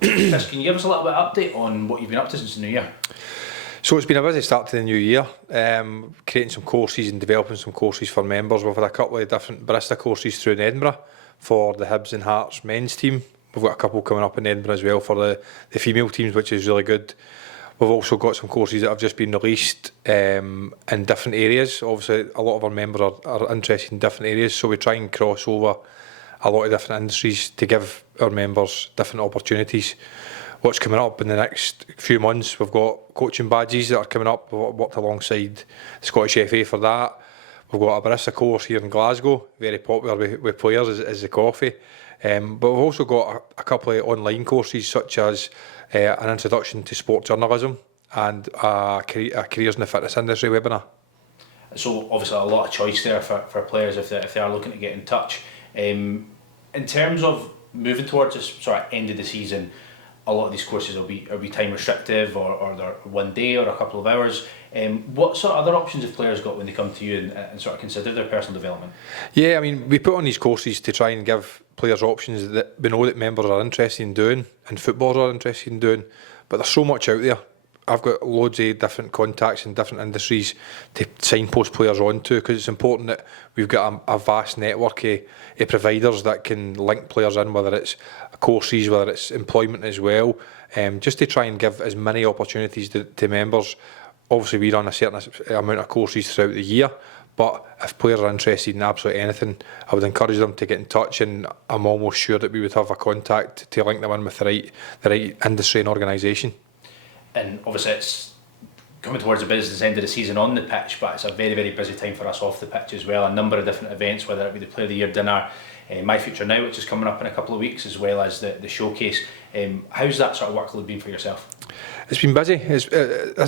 Chris, can you give us a little bit of update on what you've been up to since the new year? So it's been a busy start to the new year, creating some courses and developing some courses for members. We've had a couple of different barista courses through in Edinburgh for the Hibs and Hearts men's team. We've got a couple coming up in Edinburgh as well for the female teams, which is really good. We've also got some courses that have just been released in different areas. Obviously, a lot of our members are interested in different areas, so we try and cross over a lot of different industries to give our members different opportunities. What's coming up in the next few months, we've got coaching badges that are coming up. We've worked alongside the Scottish FA for that. We've got a barista course here in Glasgow, very popular with players, is the coffee. But we've also got a couple of online courses, such as an introduction to sport journalism and a careers in the fitness industry webinar. So obviously a lot of choice there for players if they are looking to get in touch. In terms of moving towards this sort of end of the season, a lot of these courses will be time restrictive or they're one day or a couple of hours. What sort of other options have players got when they come to you and sort of consider their personal development? Yeah, I mean, we put on these courses to try and give players options that we know that members are interested in doing and footballers are interested in doing, but there's so much out there. I've got loads of different contacts in different industries to signpost players onto, because it's important that we've got a vast network of providers that can link players in, whether it's courses, whether it's employment as well, just to try and give as many opportunities to members. Obviously, we run a certain amount of courses throughout the year, but if players are interested in absolutely anything, I would encourage them to get in touch, and I'm almost sure that we would have a contact to link them in with the right industry and organisation. And obviously it's coming towards the business end of the season on the pitch, but it's a very, very busy time for us off the pitch as well. A number of different events, whether it be the Player of the Year dinner, My Future Now, which is coming up in a couple of weeks, as well as the showcase. How's that sort of workload been for yourself? It's been busy. This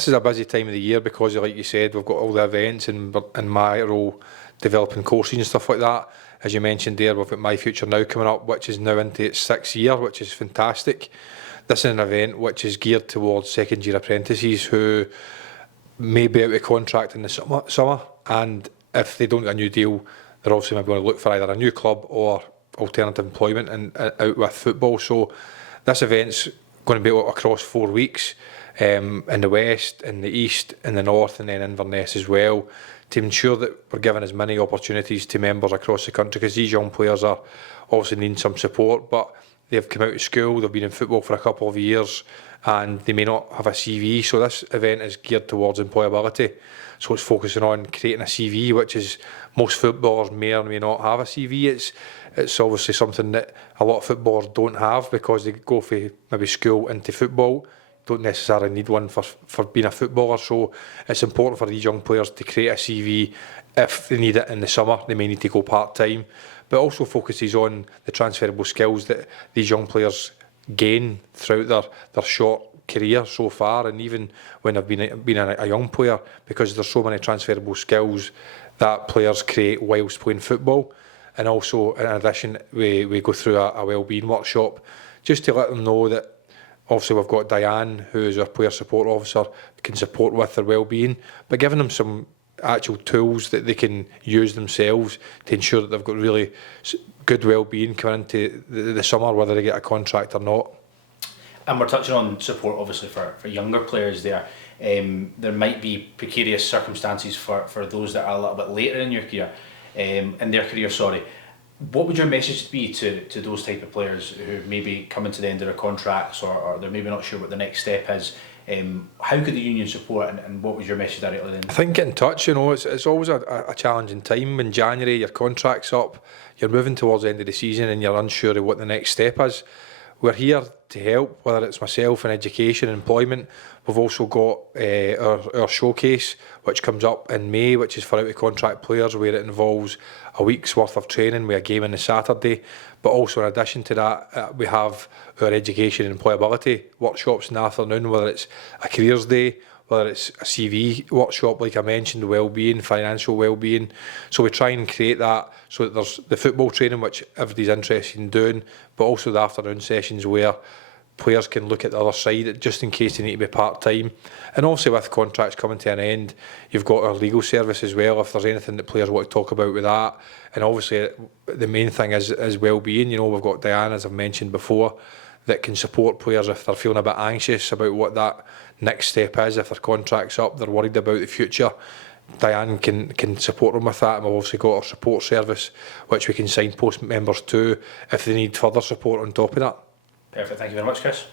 is a busy time of the year because, like you said, we've got all the events and my role developing courses and stuff like that. As you mentioned there, we've got My Future Now coming up, which is now into its 6th year, which is fantastic. This is an event which is geared towards second-year apprentices who may be out of contract in the summer, and if they don't get a new deal, they're obviously maybe going to look for either a new club or alternative employment and out with football. So this event's going to be across 4 weeks in the west, in the east, in the north, and then Inverness as well, to ensure that we're giving as many opportunities to members across the country, because these young players are obviously needing some support, but they've come out of school, they've been in football for a couple of years, and they may not have a CV. So this event is geared towards employability. So it's focusing on creating a CV, which is, most footballers may or may not have a CV. It's obviously something that a lot of footballers don't have because they go from maybe school into football, don't necessarily need one for being a footballer. So it's important for these young players to create a CV. If they need it in the summer, they may need to go part-time, but also focuses on the transferable skills that these young players gain throughout their short career so far, and even when they've been a young player, because there's so many transferable skills that players create whilst playing football. And also, in addition, we go through a wellbeing workshop just to let them know that obviously we've got Diane, who is our player support officer, can support with their wellbeing, but giving them some actual tools that they can use themselves to ensure that they've got really good well-being coming into the summer, whether they get a contract or not. And we're touching on support obviously for younger players there. There might be precarious circumstances for those that are a little bit later in your career, in their career, sorry. What would your message be to those type of players who maybe coming to the end of their contracts, or they're maybe not sure what the next step is? How could the union support, and what was your message directly then? I think get in touch. It's always a challenging time. In January, your contract's up, you're moving towards the end of the season, and you're unsure of what the next step is. We're here to help, whether it's myself in education and employment. We've also got our showcase, which comes up in May, which is for out-of-contract players, where it involves a week's worth of training with a game on the Saturday. But also in addition to that, we have our education and employability workshops in the afternoon, whether it's a careers day, whether it's a CV workshop, like I mentioned, wellbeing, financial wellbeing. So we try and create that so that there's the football training, which everybody's interested in doing, but also the afternoon sessions where players can look at the other side, just in case they need to be part-time. And also with contracts coming to an end, you've got our legal service as well, if there's anything that players want to talk about with that. And obviously the main thing is well-being. We've got Diane, as I've mentioned before, that can support players if they're feeling a bit anxious about what that next step is, if their contract's up, they're worried about the future. Diane can support them with that, and we've obviously got our support service which we can signpost members to if they need further support on top of that. Perfect, thank you very much, Chris.